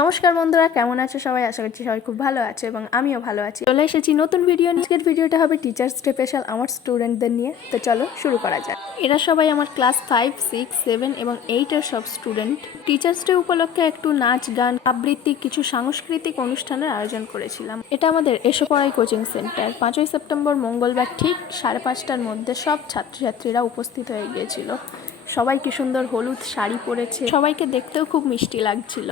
নমস্কার বন্ধুরা, কেমন আছো সবাই? আশা করছি সবাই খুব ভালো আছে এবং আমিও ভালো আছি। চলে এসেছি নতুন ভিডিও আজকের ভিডিওটা হবে টিচার্স ডে স্পেশাল আমার স্টুডেন্টদের নিয়ে। তো চলো শুরু করা যাক। এরা সবাই আমার ক্লাস ফাইভ সিক্স সেভেন এবং এইটের সব স্টুডেন্ট টিচার্স ডে উপলক্ষে একটু নাচ, গান, আবৃত্তি, কিছু সাংস্কৃতিক অনুষ্ঠানের আয়োজন করেছিলাম। এটা আমাদের এসো পড়াই কোচিং সেন্টার পাঁচই সেপ্টেম্বর মঙ্গলবার ঠিক সাড়ে পাঁচটার মধ্যে সব ছাত্রছাত্রীরা উপস্থিত হয়ে গিয়েছিল। সবাই কি সুন্দর হলুদ শাড়ি পরেছে। সবাইকে দেখতেও খুব মিষ্টি লাগছিল।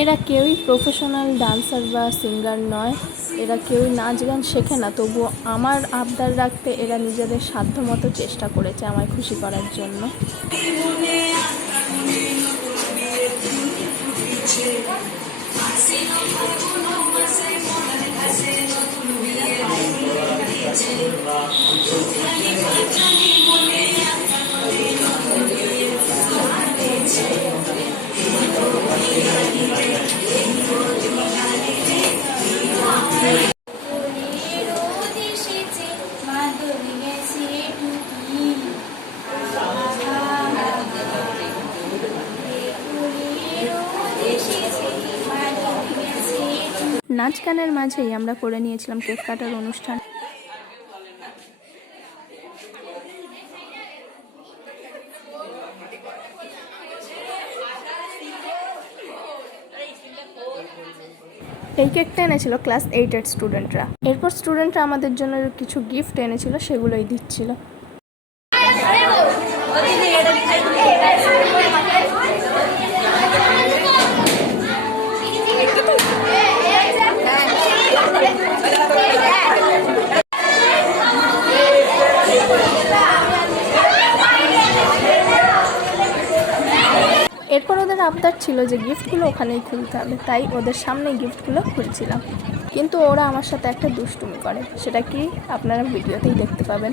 এরা কেউই প্রফেশনাল ডান্সার বা সিঙ্গার নয়। এরা কেউই নাচ গান শেখে না তবুও আমার আবদার রাখতে এরা নিজেদের সাধ্যমতো চেষ্টা করেছে আমায় খুশি করার জন্য। Thank এসেছে নাচ গানের মাঝেই আমরা করে নিয়েছিলাম কেক কাটার অনুষ্ঠান। এই কেকটা এনেছিল ক্লাস এইটের স্টুডেন্টরা এরপর স্টুডেন্টরা আমাদের জন্য কিছু গিফট এনেছিল, সেগুলোই দিচ্ছিল। এরপর ওদের আবদার ছিল যে গিফটগুলো ওখানেই খুলতে হবে, তাই ওদের সামনে গিফটগুলো খুলছিলাম। কিন্তু ওরা আমার সাথে একটা দুষ্টুমি করে, সেটা কি আপনারা ভিডিওতেই দেখতে পাবেন।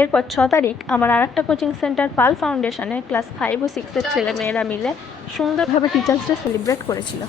এরপর ছ তারিখ আমার আর একটা কোচিং সেন্টার পাল ফাউন্ডেশনে ক্লাস ফাইভ ও সিক্সের ছেলে মেয়েরা মিলে সুন্দরভাবে টিচার্স ডে সেলিব্রেট করেছিল।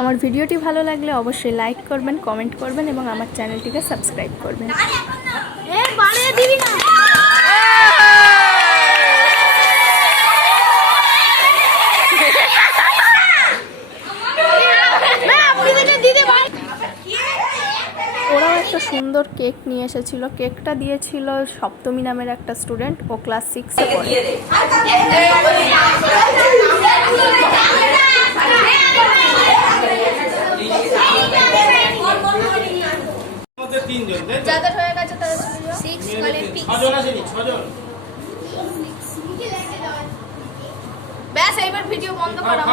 আমার ভিডিওটি ভালো লাগলে অবশ্যই লাইক করবেন কমেন্ট করবেন এবং আমার চ্যানেলটিকে সাবস্ক্রাইব করবেন। ওরাও একটা সুন্দর কেক নিয়ে এসেছিল। কেকটা দিয়েছিল সপ্তমী নামের একটা স্টুডেন্ট ও ক্লাস সিক্সে পড়ে। ভিডিও বন্ধ করা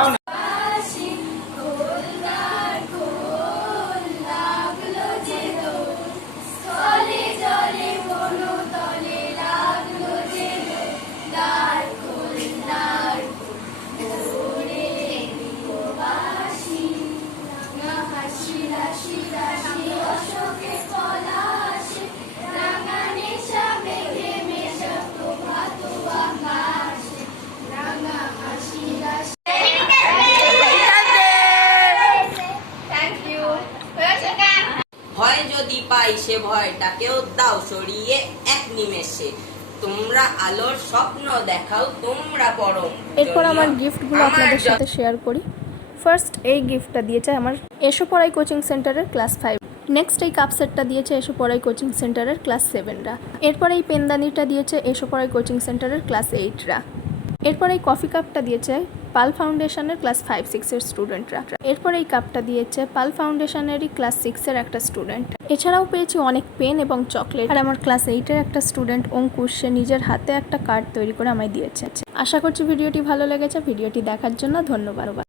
পাই সে ভয়টাকেও দাও সরিয়ে এক নিমেষে। তোমরা আলোর স্বপ্ন দেখাও তোমরা পরম এরপর আমার গিফটগুলো আপনাদের সাথে শেয়ার করি। ফার্স্ট এই গিফটটা দিয়েছে আমার এসো পড়াই কোচিং সেন্টারের ক্লাস ফাইভ নেক্সট এই কাপ সেটটা দিয়েছে এসো পড়াই কোচিং সেন্টারের ক্লাস সেভেনরা এরপর এই পেনদানিটা দিয়েছে এসো পড়াই কোচিং সেন্টারের ক্লাস এইটরা এরপর এই কফি কাপটা দিয়েছে পাল ফাউন্ডেশনের ক্লাস ফাইভ সিক্সের স্টুডেন্টরা এরপর এই কাপটা দিয়েছে পাল ফাউন্ডেশনেরই ক্লাস সিক্সের একটা স্টুডেন্ট এছাড়াও পেয়েছি অনেক পেন এবং চকলেট আর আমার ক্লাস এইটের একটা স্টুডেন্ট অঙ্কুশ, সে নিজের হাতে একটা কার্ড তৈরি করে আমায় দিয়েছে। আশা করছি ভিডিওটি ভালো লেগেছে। ভিডিওটি দেখার জন্য ধন্যবাদ।